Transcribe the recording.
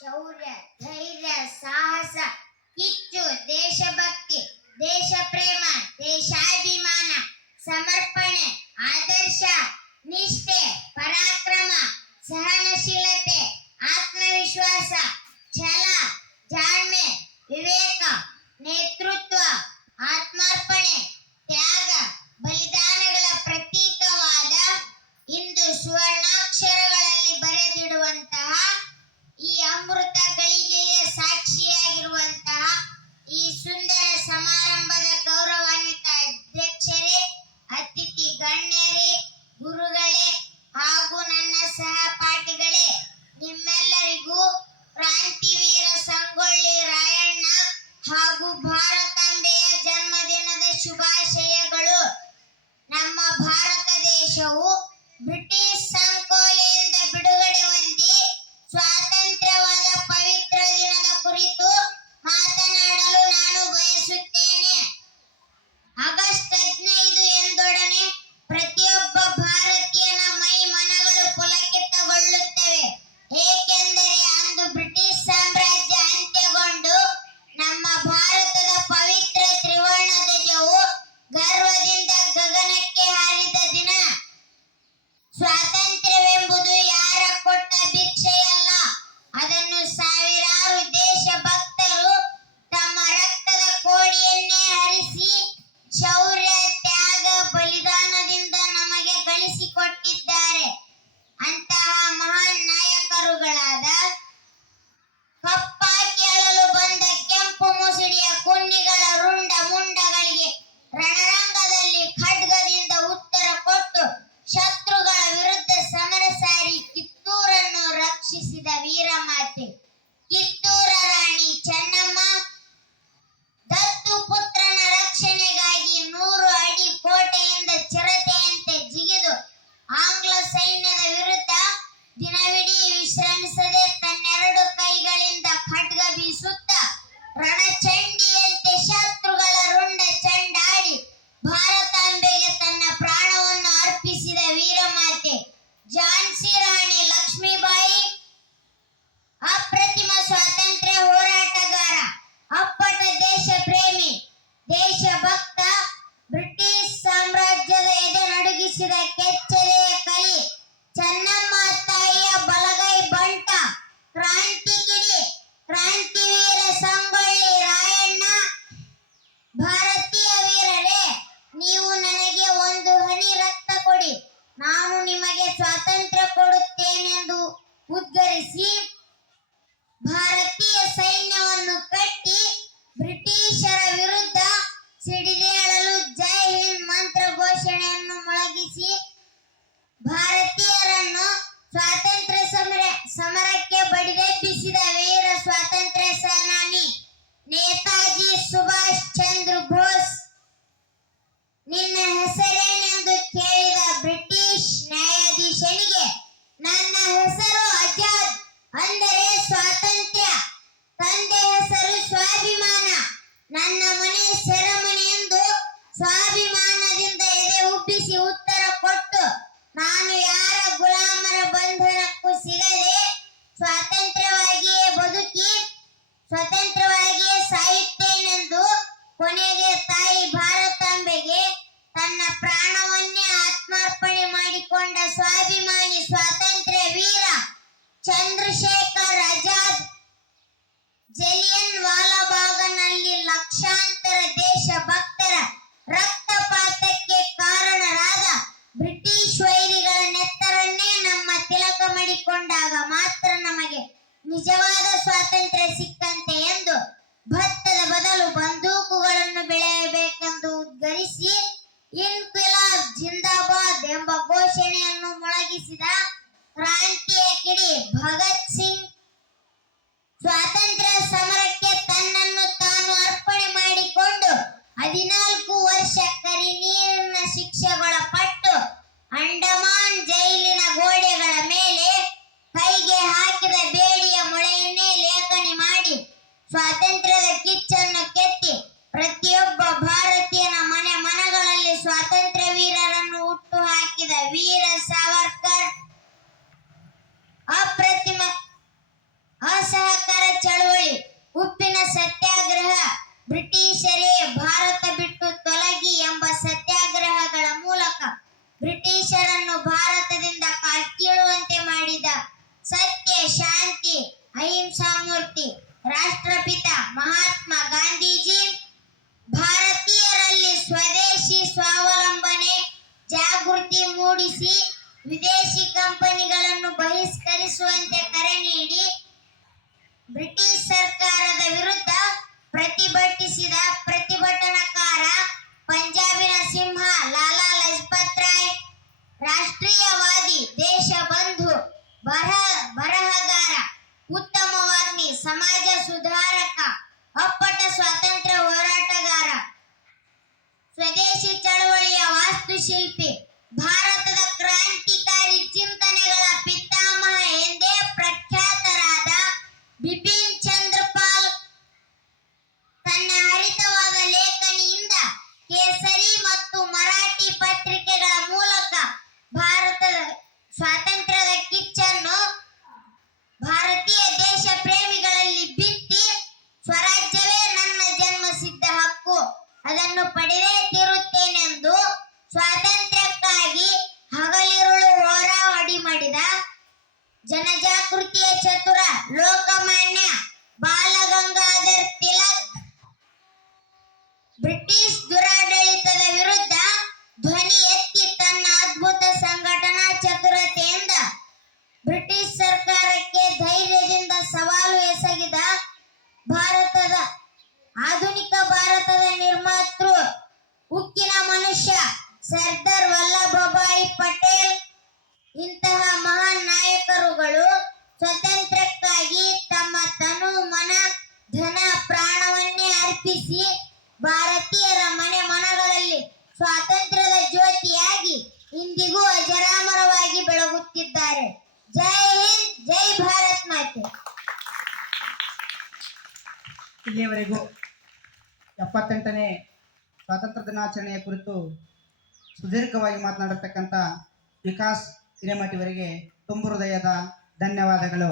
ಶೌರ್ಯ ಧೈರ್ಯ ಸಾಹಸ ಕಿಚ್ಚು ದೇಶಭಕ್ತಿ ದೇಶ ಪ್ರೇಮ ದೇಶಾಭಿಮಾನ ಸಮರ್ಪಣೆ ಆದರ್ಶ ನಿಷ್ಠೆ ಪರಾಕ್ರಮ ಸಹನಶೀಲತೆ ಆತ್ಮವಿಶ್ವಾಸ. ಸಹಪಾಠಿಗಳೇ ನಿಮ್ಮೆಲ್ಲರಿಗೂ ಕ್ರಾಂತಿವೀರ ಸಂಗೊಳ್ಳಿ ರಾಯಣ್ಣ ಹಾಗೂ ಭಾರತ செடி ಸ್ವಾಭಿಮಾನದಿಂದ ಎದೆ ಉಬ್ಬಿಸಿ ಉತ್ತರ ಕೊಟ್ಟು ನಾನು ಯಾರ ಗುಲಾಮರ ಬಂಧನಕ್ಕೂ ಸಿಗದೆ ಸ್ವಾತಂತ್ರ್ಯವಾಗಿಯೇ ಬದುಕಿ ಸ್ವತಂತ್ರ chocolate entre स्वातंत्र ಕಂಪನಿಗಳನ್ನು ಬಹಿಷ್ಕರಿಸುವಂತೆ ಕರೆ ನೀಡಿ ಬ್ರಿಟಿಷ್ ಸರ್ಕಾರದ ವಿರುದ್ಧ ಪ್ರತಿಭಟಿಸಿದ ಪ್ರತಿಭಟನಾಕಾರ ಪಂಜಾಬಿನ ಸಿಂಹ ಲಾಲಾ ಲಜಪತ್ ರಾಯ್, ರಾಷ್ಟ್ರೀಯವಾದಿ ದೇಶಬಂಧು ಬರಹ ಉಕ್ಕಿನ ಮನುಷ್ಯ, ಸರ್ದಾರ್ ವಲ್ಲಭಭಾಯಿ ಪಟೇಲ್, ಇಂತಹ ಮಹಾನ್ ನಾಯಕರುಗಳು ಸ್ವಾತಂತ್ರ್ಯಕ್ಕಾಗಿ ತಮ್ಮ ತನು ಮನ, ಧನ, ಪ್ರಾಣವನ್ನೇ ಅರ್ಪಿಸಿ ಭಾರತೀಯರ ಮನೆ ಮನಗಳಲ್ಲಿ ಸ್ವಾತಂತ್ರ್ಯದ ಜ್ಯೋತಿಯಾಗಿ ಇಂದಿಗೂ ಅಜರಾಮರವಾಗಿ ಬೆಳಗುತ್ತಿದ್ದಾರೆ. ಜೈ ಹಿಂದ್, ಜೈ ಭಾರತ್ ಮಾತೆ. ಇಲ್ಲಿಯವರೆಗೂ ಎಪ್ಪತ್ತೆಂಟನೇ ಸ್ವಾತಂತ್ರ್ಯ ದಿನಾಚರಣೆಯ ಕುರಿತು ಸುದೀರ್ಘವಾಗಿ ಮಾತನಾಡತಕ್ಕಂಥ ವಿಕಾಸ್ ಹಿರೇಮಠಿಯವರಿಗೆ ತುಂಬು ಹೃದಯದ ಧನ್ಯವಾದಗಳು.